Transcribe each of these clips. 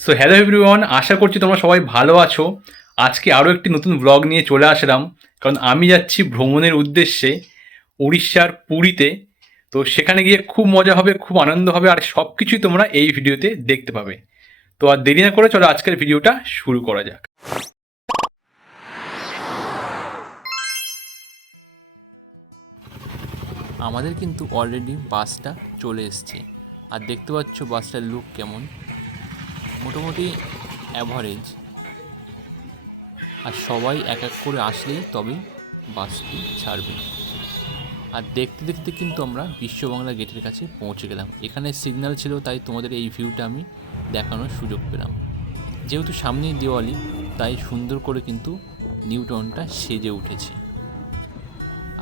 So hello everyone, আশা করছি তোমরা সবাই ভালো আছো। আজকে আরও একটি নতুন ব্লগ নিয়ে চলে আসলাম, কারণ আমি যাচ্ছি ভ্রমণের উদ্দেশ্যে উড়িষ্যার পুরীতে। তো সেখানে গিয়ে খুব মজা হবে, খুব আনন্দ হবে, আর সব কিছুই তোমরা এই ভিডিওতে দেখতে পাবে। তো আর দেরি না করে চলো আজকের ভিডিওটা শুরু করা যাক। আমাদের কিন্তু অলরেডি বাসটা চলে এসছে, আর দেখতে পাচ্ছ বাসটার লুক কেমন, মোটামুটি অ্যাভারেজ। আর সবাই এক এক করে আসলেই তবেই বাসটি ছাড়বে। আর দেখতে দেখতে কিন্তু আমরা বিশ্ববাংলা গেটের কাছে পৌঁছে গেলাম। এখানে সিগন্যাল ছিল, তাই তোমাদের এই ভিউটা আমি দেখানোর সুযোগ পেলাম। যেহেতু সামনেই দিওয়ালি, তাই সুন্দর করে কিন্তু নিউ টাউনটা সেজে উঠেছে।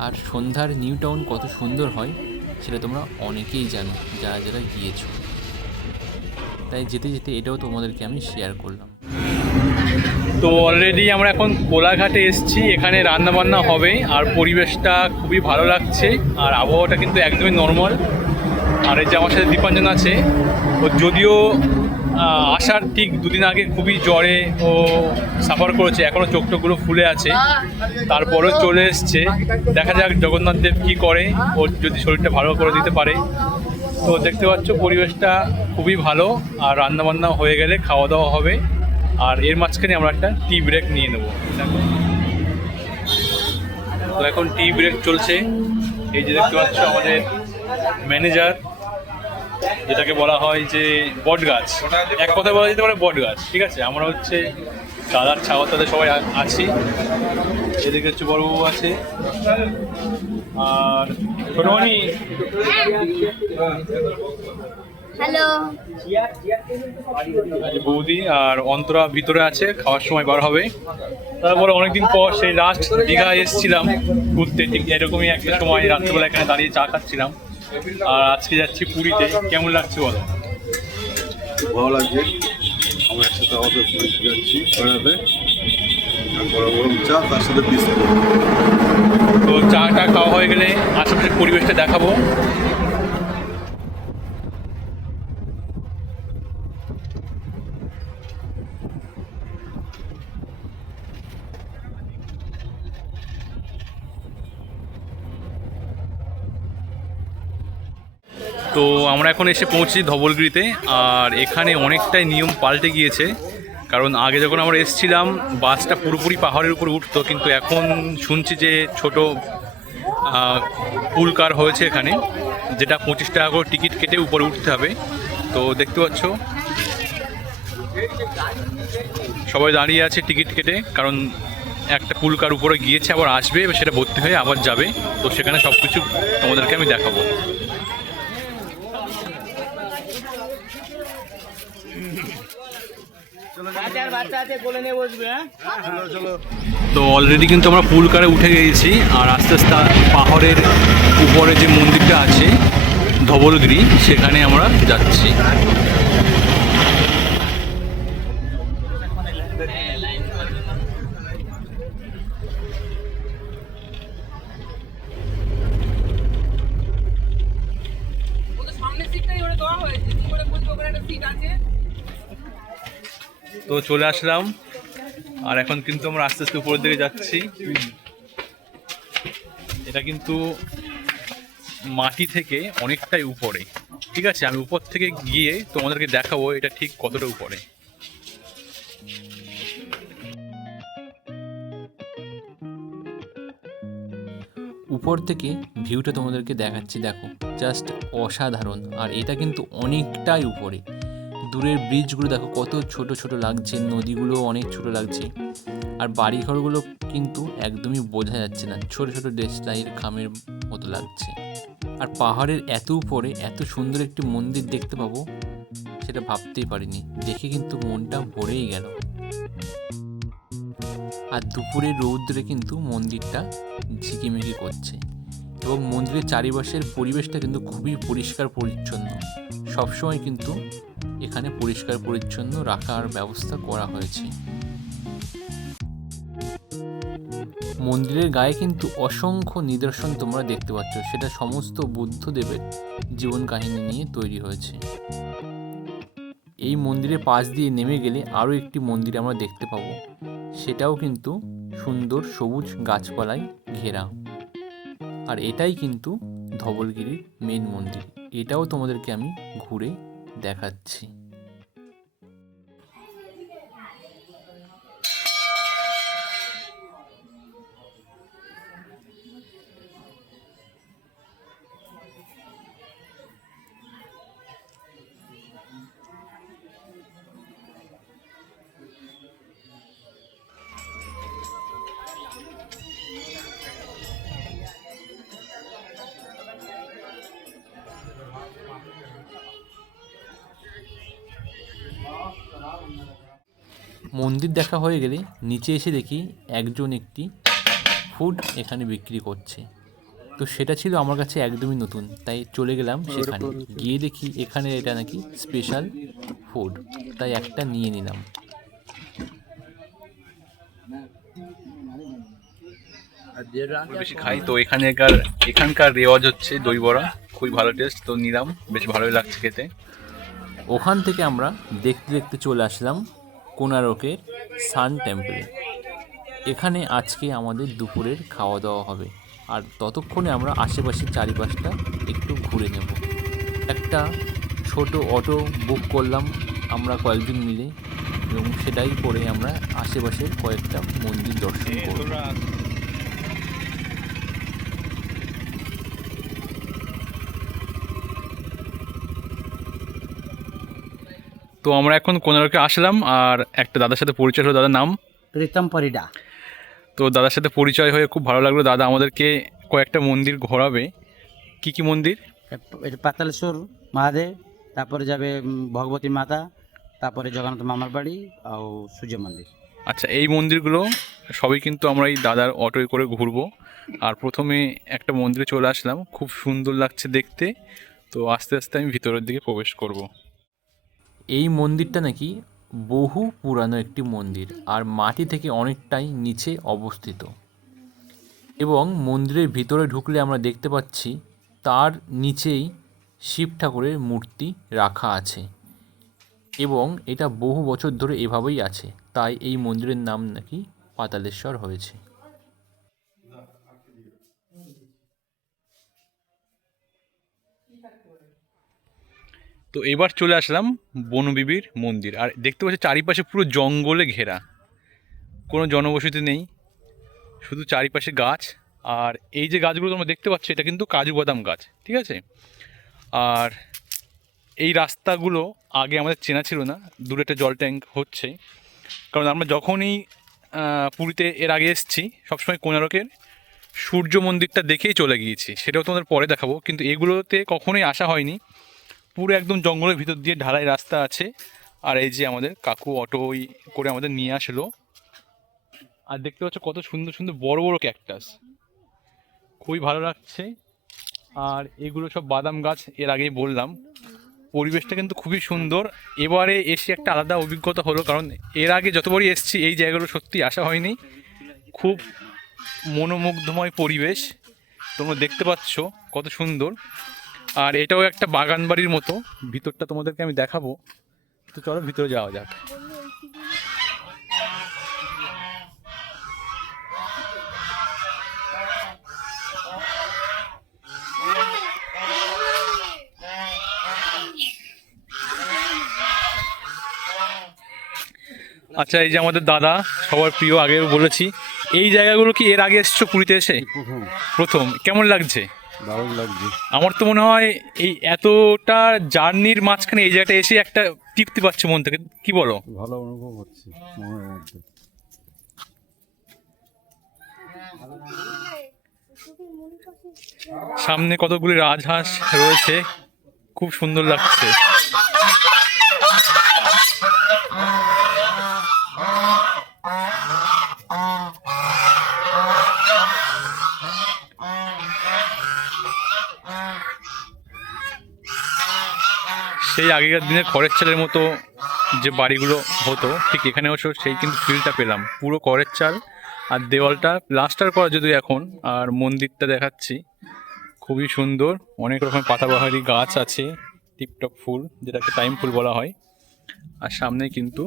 আর সন্ধ্যার নিউ টাউন কত সুন্দর হয় সেটা তোমরা অনেকেই জানো, যারা যারা গিয়েছো। তাই যেতে যেতে এটাও তোমাদেরকে আমি শেয়ার করলাম। তো অলরেডি আমরা এখন কোলাঘাটে এসেছি, এখানে রান্না বান্না হবে, আর পরিবেশটা খুবই ভালো লাগছে, আর আবহাওয়াটা কিন্তু একদমই নর্মাল। আর এই যে আমার সাথে দীপাঞ্জন আছে, ও যদিও আসার ঠিক দুদিন আগে খুবই জ্বরে ও সাফার করেছে, এখনও চোখ টোকগুলো ফুলে আছে, তারপরেও চলে এসছে। দেখা যাক জগন্নাথ দেব কী করে, ওর যদি শরীরটা ভালো করে দিতে পারে। তো দেখতে পাচ্ছ পরিবেশটা খুবই ভালো, আর রান্নাবান্না হয়ে গেলে খাওয়া দাওয়া হবে। আর এর মাঝখানে আমরা একটা টি ব্রেক নিয়ে নেবো। তো এখন টি ব্রেক চলছে। এই যে দেখতে পাচ্ছ আমাদের ম্যানেজার, যেটাকে বলা হয় যে বট গাছ, এক কথায় বলা যেতে পারে বট গাছ। ঠিক আছে, আমরা হচ্ছে দাদার ছাওয়া, তাদের সবাই আছি। এদিকে হচ্ছে বড়বাবু আছে, আর ছোটমণি হ্যালো, বৌদি আর অন্তরা ভিতরে আছে, খাওয়ার সময় বার হবে। তারপরে অনেকদিন পর সেই লাস্ট দীঘা এসেছিলাম ঘুরতে, ঠিক এরকমই একটা সময় রাত্রিবেলা এখানে দাঁড়িয়ে চা খাচ্ছিলাম। আর আজকে যাচ্ছি পুরীতে। কেমন লাগছে বলো? ভালো লাগছে। আমরা একসাথে আমাদের পুরীতে যাচ্ছি বেড়াতে, গরম গরম চা, তার সাথে বিস্কুট। তো চাটা খাওয়া হয়ে গেলে আশেপাশের পরিবেশটা দেখাবো। তো আমরা এখন এসে পৌঁছেছি ধবলগিরিতে, আর এখানে অনেকটাই নিয়ম পাল্টে গিয়েছে। কারণ আগে যখন আমরা এসেছিলাম বাসটা পুরোপুরি পাহাড়ের উপরে উঠতো, কিন্তু এখন শুনছি যে ছোট পুল কার হয়েছে এখানে, যেটা 25 টাকা করে টিকিট কেটে উপরে উঠতে হবে। তো দেখতে পাচ্ছ সবাই দাঁড়িয়ে আছে টিকিট কেটে, কারণ একটা পুল কার উপরে গিয়েছে, আবার আসবে, এবার সেটা ভর্তি হয়ে আবার যাবে। তো সেখানে সব কিছু তোমাদেরকে আমি দেখাবো। তো অলরেডি কিন্তু আমরা পুল কারে উঠে গেছি, আর আস্তে আস্তে পাহাড়ের উপরে যে মন্দিরটা আছে ধবলগিরি, সেখানে আমরা যাচ্ছি। তো চলে আসলাম, আর এখন কিন্তু আমরা আস্তে আস্তে উপরের দিকে যাচ্ছি। এটা কিন্তু মাটি থেকে অনেকটাই উপরে। ঠিক আছে, আমি উপর থেকে গিয়ে তোমাদেরকে দেখাবো এটা ঠিক কতটা উপরে। উপর থেকে ভিউটা তোমাদেরকে দেখাচ্ছি, দেখো জাস্ট অসাধারণ। আর এটা কিন্তু অনেকটাই উপরে। দূরের ব্রিজগুলো দেখো কত ছোট ছোট লাগছে, নদীগুলো অনেক ছোট লাগছে, আর বাড়িঘরগুলো কিন্তু একদমই বোঝা যাচ্ছে না, ছোট ছোট দেশলাইয়ের খামের মতো লাগছে। আর পাহাড়ের এত উপরে এত সুন্দর একটি মন্দির দেখতে পাবো সেটা ভাবতেই পারিনি, দেখে কিন্তু মনটা ভরেই গেল। আর দুপুরের রৌদ্রে কিন্তু মন্দিরটা ঝিকিমিকি করছে, এবং মন্দিরের চারিপাশের পরিবেশটা কিন্তু খুবই পরিষ্কার পরিচ্ছন্ন। সবসময় কিন্তু এখানে পরিষ্কার পরিচ্ছন্ন রাখার ব্যবস্থা করা হয়েছে। মন্দিরের গায়ে কিন্তু অসংখ্য নিদর্শন তোমরা দেখতে পাচ্ছ, সেটা সমস্ত বুদ্ধদেবের জীবন কাহিনী নিয়ে তৈরি হয়েছে। এই মন্দিরের পাশ দিয়ে নেমে গেলে আরও একটি মন্দির আমরা দেখতে পাবো, সেটাও কিন্তু সুন্দর সবুজ গাছপালায় ঘেরা। আর এটাই কিন্তু ধবলগিরির মেন মন্দির, এটাও তোমাদেরকে আমি ঘুরে দেখাচ্ছি। মন্দির দেখা হয়ে গেলে নিচে এসে দেখি একজন একটি ফুড এখানে বিক্রি করছে। তো সেটা ছিল আমার কাছে একদমই নতুন, তাই চলে গেলাম সেখানে। গিয়ে দেখি এখানে এটা নাকি স্পেশাল ফুড, তাই একটা নিয়ে নিলাম। বেশি খাই তো এখানকার রেওয়াজ হচ্ছে দই বড়া, খুবই ভালো টেস্ট, তো নিলাম, বেশ ভালোই লাগছে খেতে। ওখান থেকে আমরা দেখতে দেখতে চলে আসলাম কোণারকের সান টেম্পলে। এখানে আজকে আমাদের দুপুরের খাওয়া দাওয়া হবে, আর ততক্ষণে আমরা আশেপাশের চারিপাশটা একটু ঘুরে নেব। একটা ছোট অটো বুক করলাম আমরা কয়েকজন মিলে, এবং সেটাই করে আমরা আশেপাশের কয়েকটা মন্দির দর্শন করব। তো আমরা এখন কোণারকে আসলাম, আর একটা দাদার সাথে পরিচয় হলো। দাদার নাম প্রীতম পরিডা। তো দাদার সাথে পরিচয় হয়ে খুব ভালো লাগলো। দাদা আমাদেরকে কয়েকটা মন্দির ঘোরাবে। কি কি মন্দির? এটা পাতালেশ্বর মহাদেব, তারপরে যাবে ভগবতী মাতা, তারপরে জগন্নাথ মামার বাড়ি আর সূর্য মন্দির। আচ্ছা, এই মন্দিরগুলো সবই কিন্তু আমরা এই দাদার অটোয় করে ঘুরবো। আর প্রথমে একটা মন্দিরে চলে আসলাম, খুব সুন্দর লাগছে দেখতে। তো আস্তে আস্তে আমি ভিতরের দিকে প্রবেশ করব। এই মন্দিরটা নাকি বহু পুরানো একটি মন্দির, আর মাটি থেকে অনেকটাই নিচে অবস্থিত। এবং মন্দিরের ভিতরে ঢুকলে আমরা দেখতে পাচ্ছি তার নিচেই শিব ঠাকুরের মূর্তি রাখা আছে, এবং এটা বহু বছর ধরে এভাবেই আছে, তাই এই মন্দিরের নাম নাকি পাতালেশ্বর হয়েছে। তো এবার চলে আসলাম বনবিবির মন্দির, আর দেখতে পাচ্ছি চারিপাশে পুরো জঙ্গলে ঘেরা, কোনো জনবসতি নেই, শুধু চারিপাশে গাছ। আর এই যে গাছগুলো তোমরা দেখতে পাচ্ছ, এটা কিন্তু কাজু বাদাম গাছ, ঠিক আছে। আর এই রাস্তাগুলো আগে আমাদের চেনা ছিল না, দূরে একটা জল ট্যাঙ্ক হচ্ছে, কারণ আমরা যখনই পুরীতে এর আগে এসেছি সবসময় কোণারকের সূর্য মন্দিরটা দেখেই চলে গিয়েছি, সেটাও তোমাদের পরে দেখাবো। কিন্তু এগুলোতে কখনোই আসা হয়নি, পুরো একদম জঙ্গলের ভিতর দিয়ে ঢালাই রাস্তা আছে। আর এই যে আমাদের কাকু অটোই করে আমাদের নিয়ে আসলো। আর দেখতে পাচ্ছ কত সুন্দর সুন্দর বড় বড় ক্যাকটাস, খুবই ভালো লাগছে। আর এগুলো সব বাদাম গাছ, এর আগেই বললাম। পরিবেশটা কিন্তু খুবই সুন্দর। এবারে এসে একটা আলাদা অভিজ্ঞতা হলো, কারণ এর আগে যতবারই এসেছি এই জায়গাগুলো সত্যি আসা হয়নি। খুব মনোমুগ্ধময় পরিবেশ, তোমরা দেখতে পাচ্ছ কত সুন্দর। আর এটাও একটা বাগান বাড়ির মতো, ভিতরটা তোমাদেরকে আমি দেখাবো। তো চলো ভিতরে যাওয়া যাক। আচ্ছা, এই যে আমাদের দাদা, সবার প্রিয়, আগেও বলেছি, এই জায়গাগুলো কি এর আগে এসছো পুরীতে এসে? প্রথম। কেমন লাগছে? দারুণ লাগছে। আমার তো মনে হয় এই এতটা জার্নির মাঝখানে এই জায়গাটা এসে একটা তৃপ্তি পাচ্ছে মন থেকে, কি বলো? ভালো অনুভব হচ্ছে মনের মধ্যে। সামনে কতগুলি রাজহাঁস রয়েছে, খুব সুন্দর লাগছে। সেই আগেকার দিনে খড়ের চালের মতো যে বাড়িগুলো হতো, ঠিক এখানেও সেই কিন্তু ফিলটা পেলাম, পুরো খড়ের চাল। আর দেওয়ালটা প্লাস্টার করা যদিও এখন। আর মন্দিরটা দেখাচ্ছি, খুবই সুন্দর, অনেক রকমের পাতাবাহারি গাছ আছে, টিপটপ ফুল, যেটাকে টাইম ফুল বলা হয়। আর সামনে কিন্তু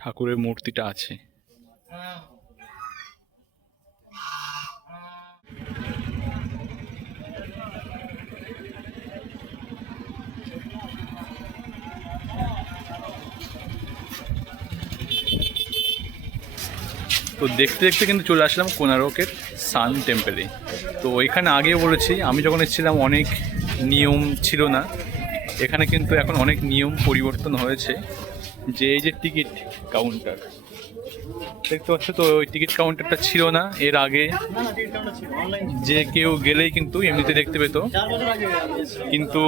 ঠাকুরের মূর্তিটা আছে। তো দেখতে দেখতে কিন্তু চলে আসলাম কোনারকের সান টেম্পলে। তো এখানে আগেও বলেছি, আমি যখন এসেছিলাম অনেক নিয়ম ছিল না, এখানে কিন্তু এখন অনেক নিয়ম পরিবর্তন হয়েছে। যে এই যে টিকিট কাউন্টার দেখতে পাচ্ছ, তো ওই টিকিট কাউন্টারটা ছিল না এর আগে। যে কেউ গেলেই কিন্তু এমনিতে দেখতে পেত, কিন্তু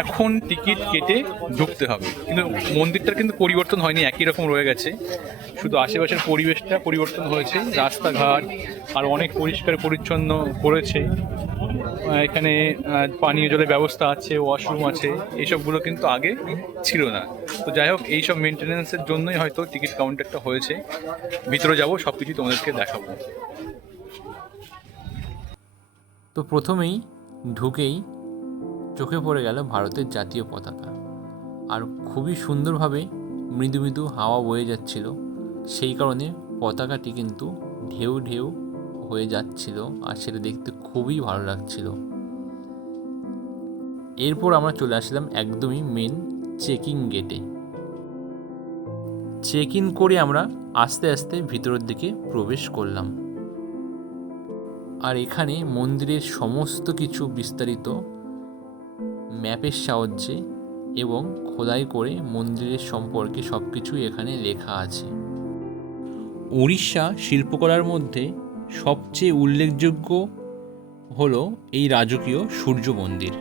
এখন টিকিট কেটে ঢুকতে হবে। কিন্তু মন্দিরটা কিন্তু পরিবর্তন হয়নি, একই রকম রয়ে গেছে, শুধু আশেপাশের পরিবেশটা পরিবর্তন হয়েছে। রাস্তাঘাট আর অনেক পরিষ্কার পরিচ্ছন্ন করেছে। এখানে পানীয় জলের ব্যবস্থা আছে, ওয়াশরুম আছে, এইসবগুলো কিন্তু আগে ছিল না। তো যাই হোক, এইসব মেনটেন্যান্সের জন্যই হয়তো টিকিট কাউন্টারটা হয়েছে। ভিতরে যাব, সব কিছুই তোমাদেরকে দেখাবো। তো প্রথমেই ঢুকেই চোখে পড়ে গেল ভারতের জাতীয় পতাকা, আর খুবই সুন্দরভাবে মৃদু মৃদু হাওয়া বয়ে যাচ্ছিল। সেই কারণে পতাকাটি কিন্তু ঢেউ ঢেউ হয়ে যাচ্ছিল, আর সেটা দেখতে খুবই ভালো লাগছিল। এরপর আমরা চলে আসলাম একদমই মেন চেকিং গেটে। চেক ইন করে আমরা আস্তে আস্তে ভিতরের দিকে প্রবেশ করলাম। আর এখানে মন্দিরের সমস্ত কিছু বিস্তারিত ম্যাপের সাহায্যে এবং খোদাই করে মন্দিরের সম্পর্কে সব কিছুই এখানে লেখা আছে। উড়িষ্যা শিল্পকলার মধ্যে সবচেয়ে উল্লেখযোগ্য হলো এই রাজকীয় সূর্য মন্দির।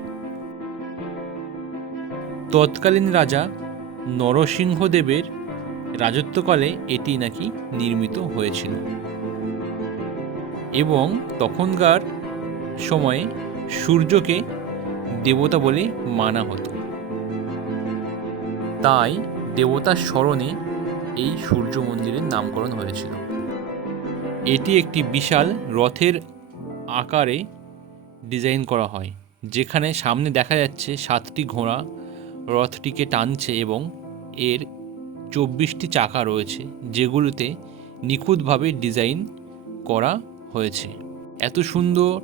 তৎকালীন রাজা নরসিংহদেবের রাজত্বকালে এটি নাকি নির্মিত হয়েছিল, এবং তখনকার সময়ে সূর্যকে দেবতা বলে মানা হতো, তাই দেবতার স্মরণে এই সূর্য মন্দিরের নামকরণ হয়েছিল। এটি একটি বিশাল রথের আকারে ডিজাইন করা হয়, যেখানে সামনে দেখা যাচ্ছে 7টি ঘোড়া রথটিকে টানছে এবং এর 24টি চাকা রয়েছে, যেগুলোতে নিখুঁতভাবে ডিজাইন করা হয়েছে। এত সুন্দর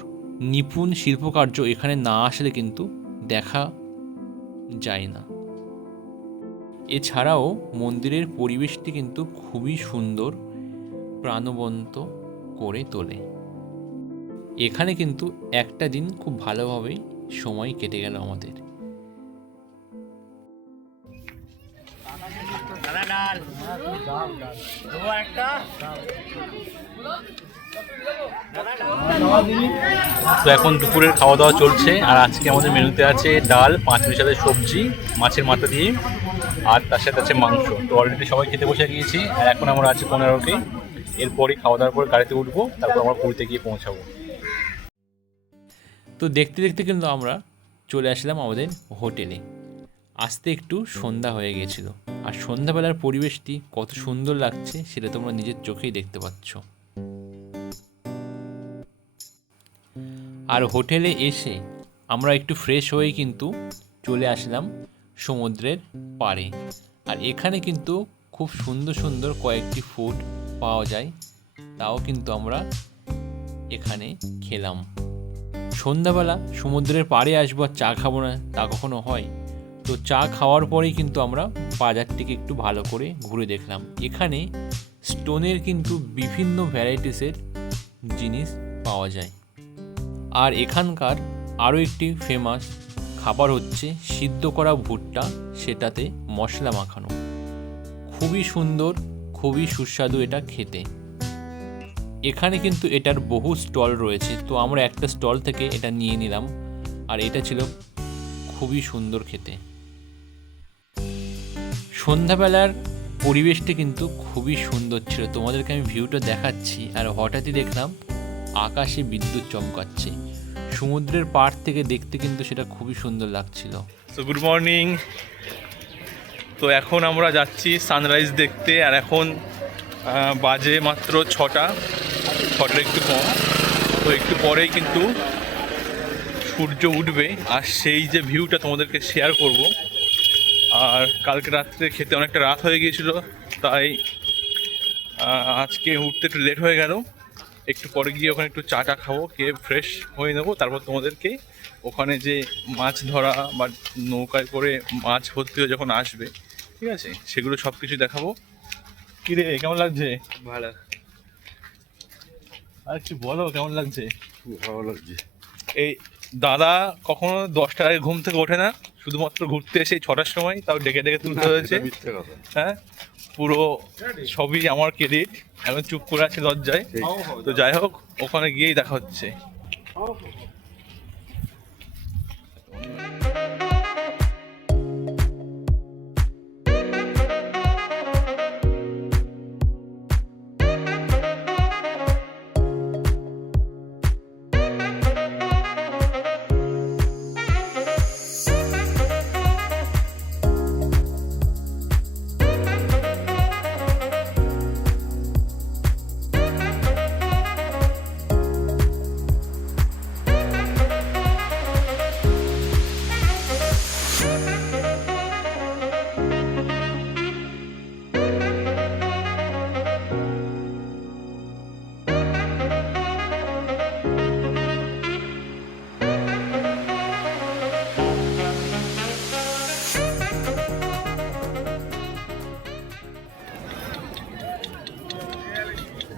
নিপুণ শিল্পকার্য এখানে না আসলে কিন্তু দেখা যায় না। এছাড়াও মন্দিরের পরিবেশটি কিন্তু খুবই সুন্দর, প্রাণবন্ত করে তোলে। এখানে কিন্তু একটা দিন খুব ভালোভাবেই সময় কেটে গেল আমাদের। তো এখন দুপুরের খাওয়া দাওয়া চলছে, আর আজকে আমাদের মেনুতে আছে ডাল, 5 মিশালের সবজি, মাছের মাথা দিয়ে, আর তার সাথে আছে মাংস। তো অলরেডি সবাই খেতে বসে গিয়েছি, আর এখন আমরা আছি কোনারকে। এরপরই খাওয়া দাওয়ার পর গাড়িতে উঠবো, তারপর আমরা পুরীতে গিয়ে পৌঁছাবো। তো দেখতে দেখতে কিন্তু আমরা চলে আসলাম আমাদের হোটেলে। আসতে একটু সন্ধ্যা হয়ে গিয়েছিল, আর সন্ধ্যাবেলার পরিবেশটি কত সুন্দর লাগছে সেটা তোমরা নিজের চোখেই দেখতে পাচ্ছ। আর হোটেলে এসে আমরা একটু ফ্রেশ হয়েই কিন্তু চলে আসলাম সমুদ্রের পাড়ে। আর এখানে কিন্তু খুব সুন্দর সুন্দর কয়েকটি ফুড পাওয়া যায়, তাও কিন্তু আমরা এখানে খেলাম। সন্ধ্যাবেলা সমুদ্রের পাড়ে আসবো আর চা খাবো না তা কখনো হয়? তো চা খাওয়ার পরেই কিন্তু আমরা বাজারটিকে একটু ভালো করে ঘুরে দেখলাম। এখানে স্টোনের কিন্তু বিভিন্ন ভ্যারাইটিসের জিনিস পাওয়া যায়। আর এখানকার আরও একটি ফেমাস খাবার হচ্ছে সিদ্ধ করা ভুট্টা, সেটাতে মশলা মাখানো। খুবই সুন্দর, খুবই সুস্বাদু এটা খেতে। এখানে কিন্তু এটার বহু স্টল রয়েছে, তো আমরা একটা স্টল থেকে এটা নিয়ে নিলাম, আর এটা ছিল খুবই সুন্দর খেতে। সন্ধ্যাবেলার পরিবেশটা কিন্তু খুবই সুন্দর ছিল, তোমাদেরকে আমি ভিউটা দেখাচ্ছি। আর হঠাৎই দেখলাম আকাশে বিদ্যুৎ চমকাচ্ছে, সমুদ্রের পাড় থেকে দেখতে কিন্তু সেটা খুবই সুন্দর লাগছিল। তো গুড মর্নিং। তো এখন আমরা যাচ্ছি সানরাইজ দেখতে, আর এখন বাজে মাত্র 6টা একটু কম। তো একটু পরেই কিন্তু সূর্য উঠবে আর সেই যে ভিউটা তোমাদেরকে শেয়ার করব। আর কালকে রাত্রে খেতে অনেকটা রাত হয়ে গিয়েছিল, তাই আজকে উঠতে একটু লেট হয়ে গেল। একটু পরে গিয়ে ওখানে একটু চা খাবো, খেয়ে ফ্রেশ হয়ে নেবো। তারপর তোমাদেরকে ওখানে যে মাছ ধরা বা নৌকায় করে মাছ ভর্তি হয়ে যখন আসবে, ঠিক আছে, সেগুলো সব কিছু দেখাবো। কী রে, কেমন লাগছে? ভালো, আর একটু বলো কেমন লাগছে? খুব ভালো লাগছে। এই দাদা কখনো 10টার আগে ঘুম থেকে ওঠে না, শুধুমাত্র ঘুরতে এসে 6টার সময়, তাও ডেকে ডেকে তুলতে হয়েছে। এটা মিথ্যে কথা। হ্যাঁ, পুরো সবই আমার ক্রেডিট। এখন চুপ করে আছে লজ্জায়। ঠিক। তো যাই হোক, ওখানে গিয়েই দেখা হচ্ছে।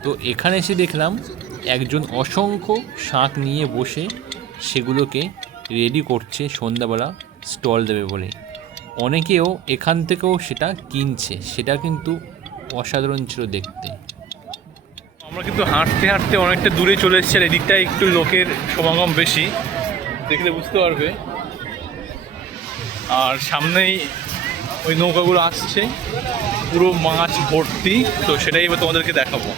তো এখানে এসে দেখলাম একজন অসংখ্য শাঁখ নিয়ে বসে সেগুলোকে রেডি করছে সন্ধ্যাবেলা স্টল দেবে বলে। অনেকেও এখান থেকেও সেটা কিনছে, সেটা কিন্তু অসাধারণ ছিল দেখতে। আমরা কিন্তু হাঁটতে হাঁটতে অনেকটা দূরে চলে এসেছি, আর এদিকটায় একটু লোকের সমাগম বেশি, দেখলে বুঝতে পারবে। আর সামনেই ওই নৌকাগুলো আসছে, পুরো মাছ ভর্তি। তো সেটাই এবার তোমাদেরকে দেখাবো।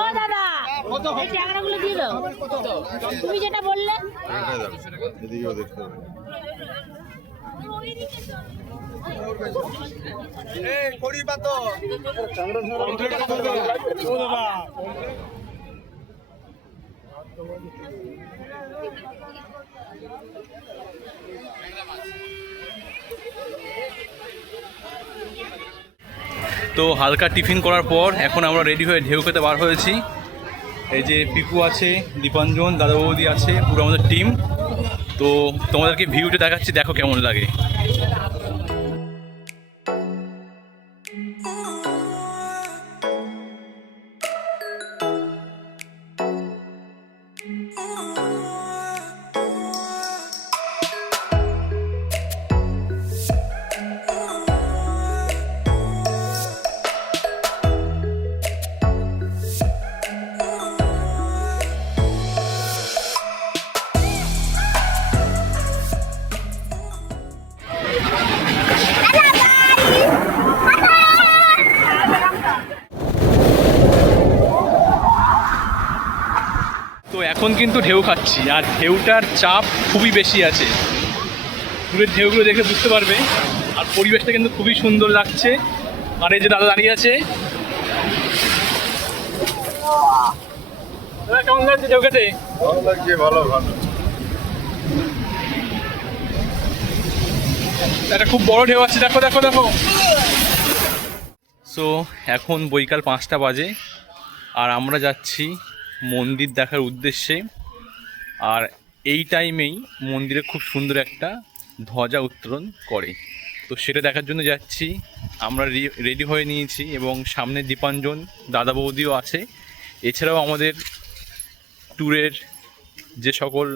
ও দাদা, এই ট্যাংরাগুলো দিয়ে দাও। তুমি যেটা বললে। এদিকেও দেখতে হবে। তো হালকা টিফিন করার পর এখন আমরা রেডি হয়ে ঢেউ খেতে বার হয়েছি। এই যে পিকু আছে, দীপাঞ্জন, দাদা বৌদি আছে, পুরো আমাদের টিম। তো তোমাদেরকে ভিউটা দেখাচ্ছি, দেখো কেমন লাগে। এখন কিন্তু ঢেউ খাচ্ছি, আর ঢেউটার চাপ খুবই বেশি আছে। দূরের ঢেউগুলো দেখে বুঝতে পারবে। আর পরিবেশটা কিন্তু খুবই সুন্দর লাগছে। আর এই যে দাদা দাঁড়িয়ে আছে, দাদা কেমন লাগছে ঢেউ খেতে? ভালো লাগছে, ভালো ভালো। একটা খুব বড় ঢেউ আছে, দেখো দেখো দেখো। সো এখন বৈকাল 5টা বাজে, আর আমরা যাচ্ছি মন্দির দেখার উদ্দেশ্যে। আর এই টাইমেই মন্দিরে খুব সুন্দর একটা ধ্বজা উত্তোলন করে, তো সেটা দেখার জন্য যাচ্ছি। আমরা রেডি হয়ে নিয়েছি এবং সামনে দীপাঞ্জন, দাদা বৌদিও আছে। এছাড়াও আমাদের ট্যুরের যে সকল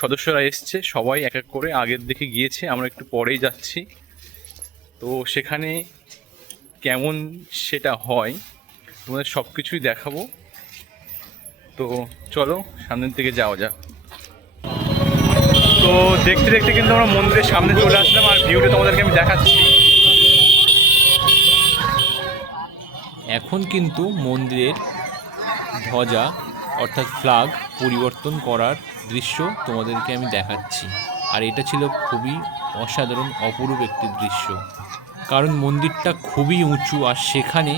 সদস্যরা এসছে সবাই এক এক করে আগের দিকে গিয়েছে, আমরা একটু পরেই যাচ্ছি। তো সেখানে কেমন সেটা হয় তোমাদের সব কিছুই দেখাবো। তো চলো সামনের দিকে যাওয়া যাক। তো দেখতে দেখতে কিন্তু আমরা মন্দিরের সামনে চলে আসলাম, আর ভিউটা তোমাদেরকে আমি দেখাচ্ছি। এখন কিন্তু মন্দিরের ধ্বজা অর্থাৎ ফ্ল্যাগ পরিবর্তন করার দৃশ্য তোমাদেরকে আমি দেখাচ্ছি। আর এটা ছিল খুবই অসাধারণ অপরূপ একটি দৃশ্য, কারণ মন্দিরটা খুবই উঁচু, আর সেখানে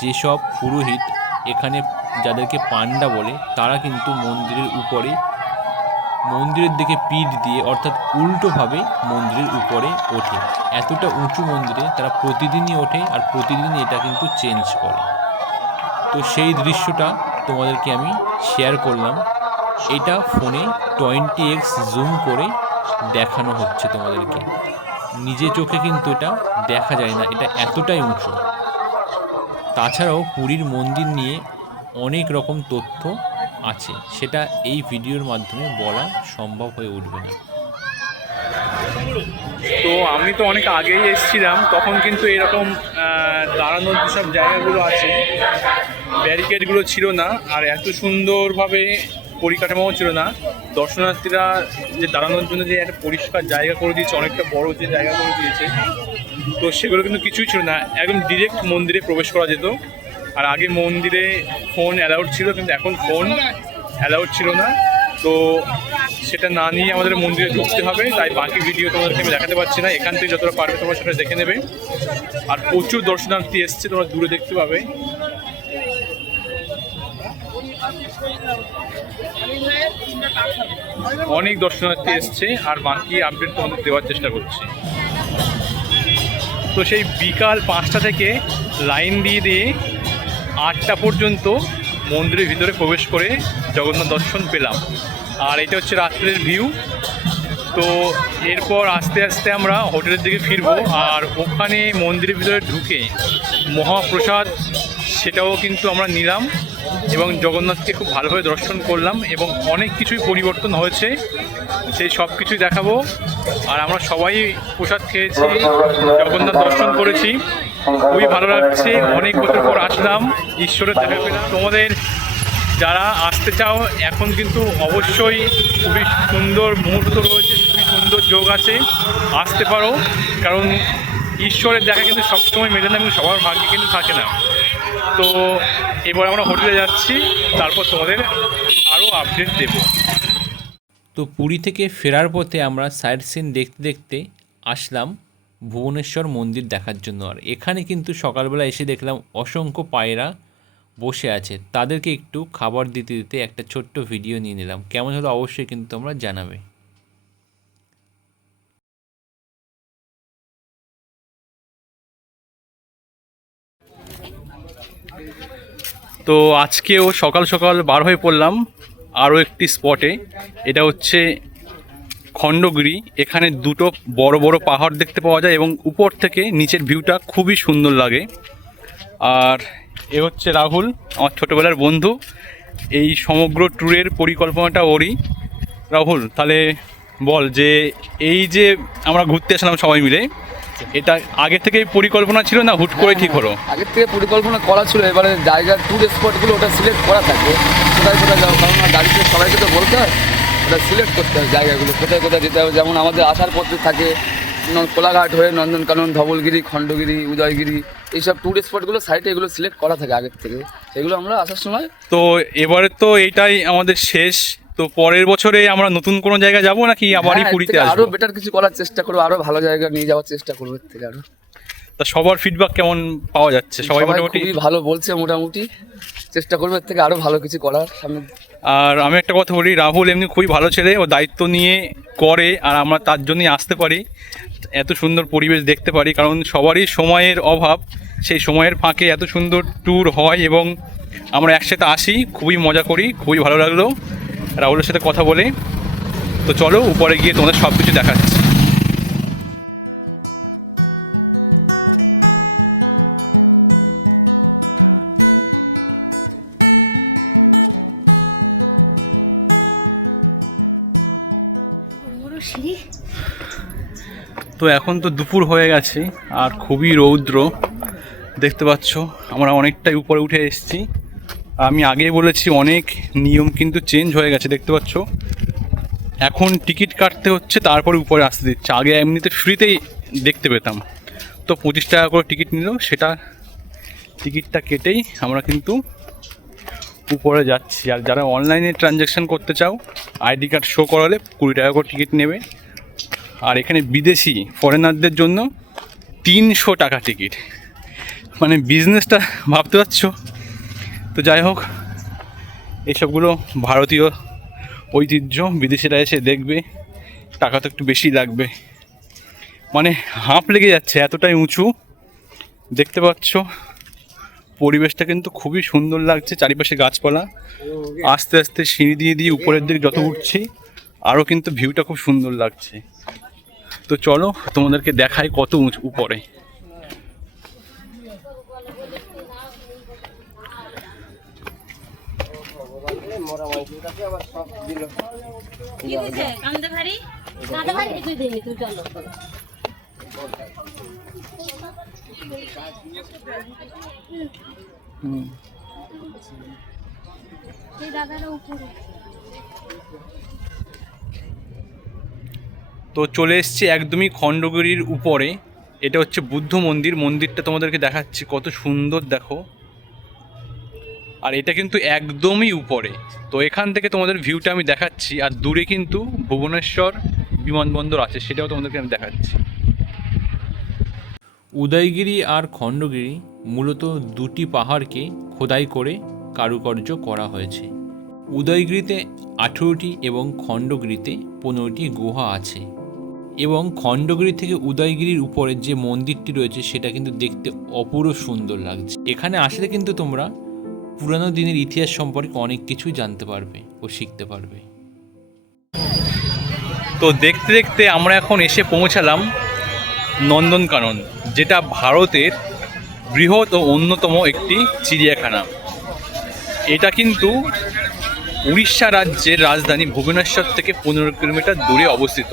যেসব পুরোহিত এখানে যাদেরকে পান্ডা বলে তারা কিন্তু মন্দিরের উপরে মন্দিরের দিকে পিঠ দিয়ে অর্থাৎ উল্টোভাবে মন্দিরের উপরে ওঠে। এতটা উঁচু মন্দিরে তারা প্রতিদিনই ওঠে, আর প্রতিদিন এটা কিন্তু চেঞ্জ করে। তো সেই দৃশ্যটা তোমাদেরকে আমি শেয়ার করলাম। এটা ফোনে 20x জুম করে দেখানো হচ্ছে তোমাদেরকে, নিজে চোখে কিন্তু এটা দেখা যায় না, এটা এতটাই উঁচু। তাছাড়াও পুরীর মন্দির নিয়ে অনেক রকম তথ্য আছে, সেটা এই ভিডিওর মাধ্যমে বলা সম্ভব হয়ে উঠবে না। তো আমি তো অনেক আগেই এসেছিলাম, তখন কিন্তু এরকম দাঁড়ানোর যেসব জায়গাগুলো আছে ব্যারিকেডগুলো ছিল না, আর এত সুন্দরভাবে পরিকাঠামো ছিল না। দর্শনার্থীরা যে দাঁড়ানোর জন্য যে একটা পরিষ্কার জায়গা করে দিয়েছে, অনেকটা বড় যে জায়গা করে দিয়েছে, তো সেগুলো কিন্তু কিছুই ছিল না। একদম ডিরেক্ট মন্দিরে প্রবেশ করা যেত। আর আগে মন্দিরে ফোন অ্যালাউড ছিল, কিন্তু এখন ফোন অ্যালাউড ছিল না। তো সেটা না নিয়ে আমাদের মন্দিরে ঢুকতে হবে, তাই বাকি ভিডিও তোমাদেরকে আমি দেখাতে পারছি না। এখান থেকে যতটা পারবে তোমরা সেটা দেখে নেবে। আর প্রচুর দর্শনার্থী এসছে, তোমরা দূরে দেখতে পাবে। অনেক দর্শনার্থী এসছে, আর বাকি আপডেট তোমাদের দেওয়ার চেষ্টা করছি। তো সেই বিকাল 5টা থেকে লাইন দিয়ে দিয়ে 8টা পর্যন্ত মন্দিরের ভিতরে প্রবেশ করে জগন্নাথ দর্শন পেলাম। আর এটা হচ্ছে রাত্রের ভিউ। তো এরপর আস্তে আস্তে আমরা হোটেলের দিকে ফিরবো, আর ওখানে মন্দিরের ভিতরে ঢুকে মহাপ্রসাদ সেটাও কিন্তু আমরা নিলাম এবং জগন্নাথকে খুব ভালোভাবে দর্শন করলাম, এবং অনেক কিছুই পরিবর্তন হয়েছে, সেই সব কিছুই দেখাবো। আর আমরা সবাই প্রসাদ খেয়েছি, জগন্নাথ দর্শন করেছি, খুবই ভালো লাগছে। অনেক বছর পর আসলাম, ঈশ্বরের দেখা পেলাম। তোমাদের যারা আসতে চাও এখন কিন্তু অবশ্যই খুবই সুন্দর মুহূর্ত রয়েছে, খুবই সুন্দর যোগ আছে, আসতে পারো। কারণ ঈশ্বরের দেখা কিন্তু সবসময় মেলে না, এবং সবার ভাগ্যে কিন্তু থাকে না। তো এবার আমরা হোটেলে যাচ্ছি, তারপর তোমাদের আরও আপডেট দেব। তো পুরী থেকে ফেরার পথে আমরা সাইট সিন দেখতে দেখতে আসলাম ভুবনেশ্বর মন্দির দেখার জন্য। আর এখানে কিন্তু সকালবেলা এসে দেখলাম অসংখ্য পায়রা বসে আছে, তাদেরকে একটু খাবার দিতে দিতে একটা ছোট্ট ভিডিও নিয়ে নিলাম। কেমন হলো অবশ্যই কিন্তু তোমরা জানাবে। তো আজকেও সকাল সকাল বার হয়ে পড়লাম আরও একটি স্পটে। এটা হচ্ছে খণ্ডগিরি। এখানে দুটো বড় বড় পাহাড় দেখতে পাওয়া যায়, এবং উপর থেকে নিচের ভিউটা খুবই সুন্দর লাগে। আর এ হচ্ছে রাহুল, আমার ছোটোবেলার বন্ধু। এই সমগ্র ট্যুরের পরিকল্পনাটা ওরই। রাহুল, তাহলে বল যে এই যে আমরা ঘুরতে আসলাম সবাই মিলে, এটা আগে থেকেই পরিকল্পনা ছিল না হুট করে ঠিক হলো? আগের থেকে পরিকল্পনা করা ছিল, এবারে জায়গার ট্যুর স্পটগুলো ওটা সিলেক্ট করা থাকবে কোথায় কোথায় যাবো, কারণ গাড়িতে সবাইকে তো বলতে হয়, ওটা সিলেক্ট করতে হবে জায়গাগুলো কোথায় কোথায় যেতে হবে। যেমন আমাদের আসার পথে থাকে কোলাঘাট হয়ে নন্দনকানন, ধবলগিরি, খণ্ডগিরি, উদয়গিরি, এইসব ট্যুর স্পটগুলো সাইটে এগুলো সিলেক্ট করা থাকে আগের থেকে, সেগুলো আমরা আসার সময়। তো এবারে তো এইটাই আমাদের শেষ, তো পরের বছরে আমরা নতুন কোনো জায়গা যাব নাকি আবারই পুরীতে আরো আসবো? বেটার কিছু করার চেষ্টা করবো, আরো ভালো জায়গা নিয়ে যাওয়ার চেষ্টা করবো এর থেকে আরো। তা সবার ফিডব্যাক কেমন পাওয়া যাচ্ছে? সবাই মোটামুটি খুবই ভালো বলছে, মোটামুটি চেষ্টা করবো এর থেকে আরো ভালো কিছু করার সামনে। আর আমি একটা কথা বলি, রাহুল এমনি খুবই ভালো ছেলে, ও দায়িত্ব নিয়ে করে, আর আমরা তার জন্যই আসতে পারি, এত সুন্দর পরিবেশ দেখতে পারি। কারণ সবারই সময়ের অভাব, সেই সময়ের ফাঁকে এত সুন্দর ট্যুর হয় এবং আমরা একসাথে আসি, খুবই মজা করি, খুবই ভালো লাগলো রাহুলের সাথে কথা বলে। তো চলো উপরে গিয়ে তোমাদের সব কিছু দেখাচ্ছি। তো এখন তো দুপুর হয়ে গেছে আর খুবই রৌদ্র দেখতে পাচ্ছ। আমরা অনেকটাই উপরে উঠে এসেছি। আমি আগেই বলেছি অনেক নিয়ম কিন্তু চেঞ্জ হয়ে গেছে দেখতে পাচ্ছ। এখন টিকিট কাটতে হচ্ছে, তারপরে উপরে আসতে দিচ্ছে। আগে এমনিতে ফ্রিতেই দেখতে পেতাম। তো 25 টাকা করে টিকিট নিল, সেটা টিকিটটা কেটেই আমরা কিন্তু উপরে যাচ্ছি। আর যারা অনলাইনে ট্রানজ্যাকশান করতে চাও আইডি কার্ড শো করালে 20 টাকা করে টিকিট নেবে। আর এখানে বিদেশি ফরেনারদের জন্য 300 টাকা টিকিট, মানে বিজনেসটা ভাবতে পারছো। তো যাই হোক, এসবগুলো ভারতীয় ঐতিহ্য, বিদেশিরা এসে দেখবে, টাকা তো একটু বেশি লাগবে। মানে হাঁপ লেগে যাচ্ছে, এতটাই উঁচু দেখতে পাচ্ছ। পরিবেশটা কিন্তু খুবই সুন্দর লাগছে, চারিপাশে গাছপালা। আস্তে আস্তে সিঁড়ি দিয়ে দিয়ে উপরের দিকে যত উঠছি আরও কিন্তু ভিউটা খুব সুন্দর লাগছে। তো চলো তোমাদেরকে দেখাই কত উঁচু উপরে। তো চলে এসছি একদমই খণ্ডগিরির উপরে। এটা হচ্ছে বুদ্ধ মন্দির। মন্দিরটা তোমাদেরকে দেখাচ্ছি, কত সুন্দর দেখো। আর এটা কিন্তু একদমই উপরে। তো এখান থেকে তোমাদের ভিউটা আমি দেখাচ্ছি। আর দূরে কিন্তু ভুবনেশ্বর বিমানবন্দর আছে, সেটাও তোমাদেরকে আমি দেখাচ্ছি। উদয়গিরি আর খণ্ডগিরি মূলত দুটি পাহাড়কে খোদাই করে কারুকার্য করা হয়েছে। উদয়গিরিতে 18টি এবং খণ্ডগিরিতে 15টি গুহা আছে। এবং খণ্ডগিরি থেকে উদয়গিরির উপরে যে মন্দিরটি রয়েছে সেটা কিন্তু দেখতে অপূর্ব সুন্দর লাগছে। এখানে আসলে কিন্তু তোমরা পুরানো দিনের ইতিহাস সম্পর্কে অনেক কিছুই জানতে পারবে ও শিখতে পারবে। তো দেখতে দেখতে আমরা এখন এসে পৌঁছালাম নন্দনকানন, যেটা ভারতের বৃহৎ ও অন্যতম একটি চিড়িয়াখানা। এটা কিন্তু উড়িষ্যা রাজ্যের রাজধানী ভুবনেশ্বর থেকে 15 কিলোমিটার দূরে অবস্থিত।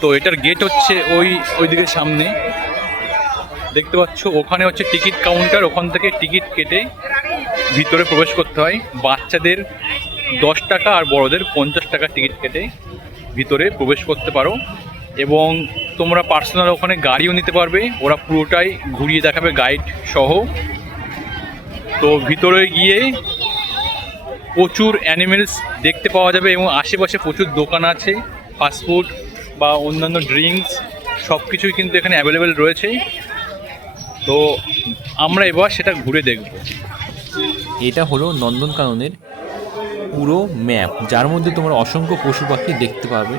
তো এটার গেট হচ্ছে ওই দিকের সামনে দেখতে পাচ্ছ। ওখানে হচ্ছে টিকিট কাউন্টার, ওখান থেকে টিকিট কেটে ভিতরে প্রবেশ করতে হয়। বাচ্চাদের 10 টাকা আর বড়দের 50 টাকা টিকিট কেটে ভিতরে প্রবেশ করতে পারো। এবং তোমরা পার্সোনাল ওখানে গাড়িও নিতে পারবে, ওরা পুরোটাই ঘুরিয়ে দেখাবে গাইড সহ। তো ভিতরে গিয়ে প্রচুর অ্যানিমেলস দেখতে পাওয়া যাবে এবং আশেপাশে প্রচুর দোকান আছে, ফাস্টফুড বা অন্যান্য ড্রিঙ্কস সব কিছুই কিন্তু এখানে অ্যাভেলেবেল রয়েছে। তো আমরা এবার সেটা ঘুরে দেখব। এটা হলো নন্দনকাননের পুরো ম্যাপ, যার মধ্যে তোমরা অসংখ্য পশু পাখি দেখতে পাবে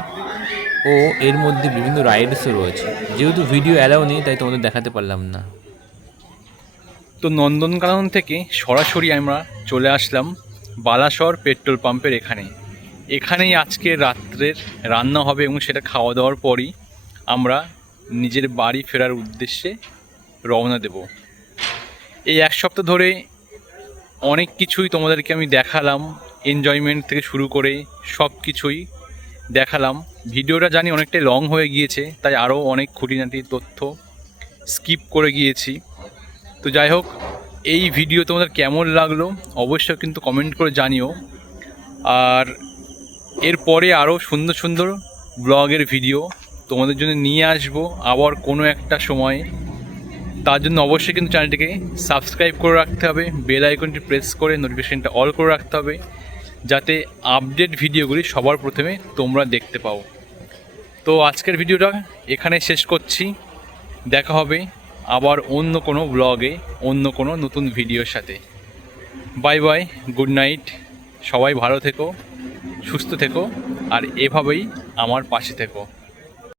ও এর মধ্যে বিভিন্ন রাইডসও রয়েছে। যেহেতু ভিডিও অ্যালাউ নেই তাই তোমাদের দেখাতে পারলাম না। তো নন্দনকানন থেকে সরাসরি আমরা চলে আসলাম বালাসর পেট্রোল পাম্পের এখানেই আজকে রাত্রের রান্না হবে এবং সেটা খাওয়া দাওয়ার পরই আমরা নিজের বাড়ি ফেরার উদ্দেশ্যে রওনা দেব। এই এক সপ্তাহ ধরে অনেক কিছুই তোমাদেরকে আমি দেখালাম, এনজয়মেন্ট থেকে শুরু করে সব কিছুই দেখালাম। ভিডিওটা জানি অনেকটাই লং হয়ে গিয়েছে, তাই আরও অনেক খুঁটিনাটি তথ্য স্কিপ করে গিয়েছি। তো যাই হোক, এই ভিডিও তোমাদের কেমন লাগলো অবশ্যই কিন্তু কমেন্ট করে জানিও। আর এরপরে আরও সুন্দর সুন্দর ব্লগের ভিডিও তোমাদের জন্য নিয়ে আসবো আবার কোনো একটা সময়ে। তার জন্য অবশ্যই কিন্তু চ্যানেলটিকে সাবস্ক্রাইব করে রাখতে হবে, বেল আইকনটি প্রেস করে নোটিফিকেশানটা অল করে রাখতে হবে, যাতে আপডেট ভিডিওগুলি সবার প্রথমে তোমরা দেখতে পাও। তো আজকের ভিডিওটা এখানে শেষ করছি। দেখা হবে আবার অন্য কোনো ব্লগে অন্য কোনো নতুন ভিডিওর সাথে। Bye bye, good night. সবাই ভালো থেকো, সুস্থ থেকো আর এভাবেই আমার পাশে থেকো।